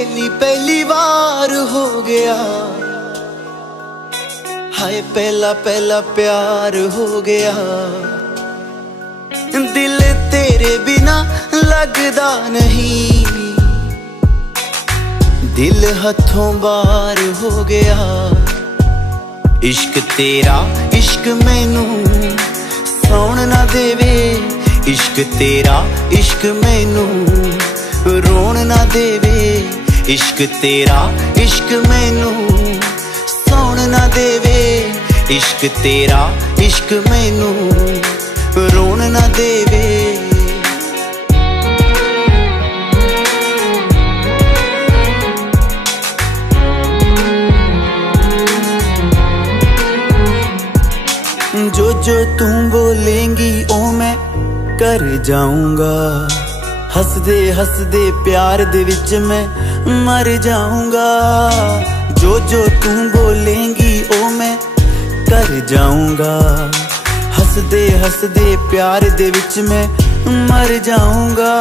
पहली पहली बार हो गया, हाय पहला पहला प्यार हो गया। दिल तेरे बिना लगदा नहीं, दिल हथों बाहर हो गया। इश्क तेरा इश्क मैनू सौण ना देवे, इश्क तेरा इश्क मैनू रोण ना देवे। इश्क तेरा इश्क मैनू सौण ना देवे, इश्क तेरा इश्क मैनू रोण ना देवे। जो जो तू बोलेंगी ओ मैं कर जाऊंगा, हसदे हसदे प्यार दे विच मैं मर जाऊंगा। जो जो तू बोलेंगी ओ मैं कर जाऊंगा, हसदे हसदे प्यार दे विच मैं मर जाऊंगा।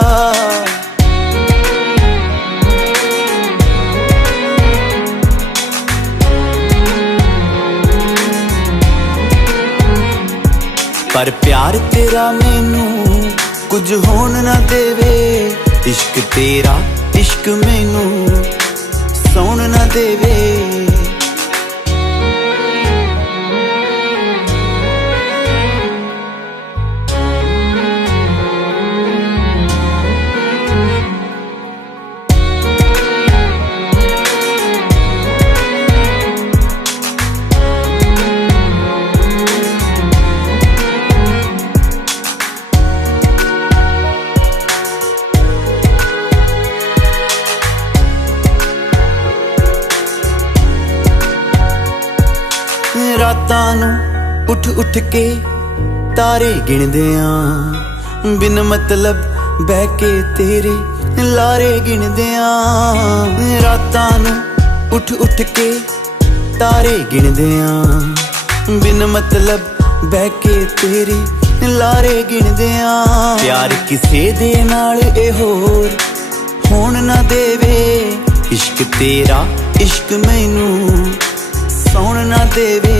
पर प्यार तेरा मैनू कुछ होन ना देवे, इश्क तेरा इश्क मैनू सौण ना देवे। रातां नूं उठ उठ के तारे गिणदे आं, बिन मतलब बह के तेरे लारे गिणदे आं। रातां नूं उठ उठ के तारे गिणदे आं, बिन मतलब बह के तेरे लारे गिणदे आं। प्यार किसे दे नाल ए होर होण ना देवे, इश्क तेरा इश्क मैनू सौण ना देवे।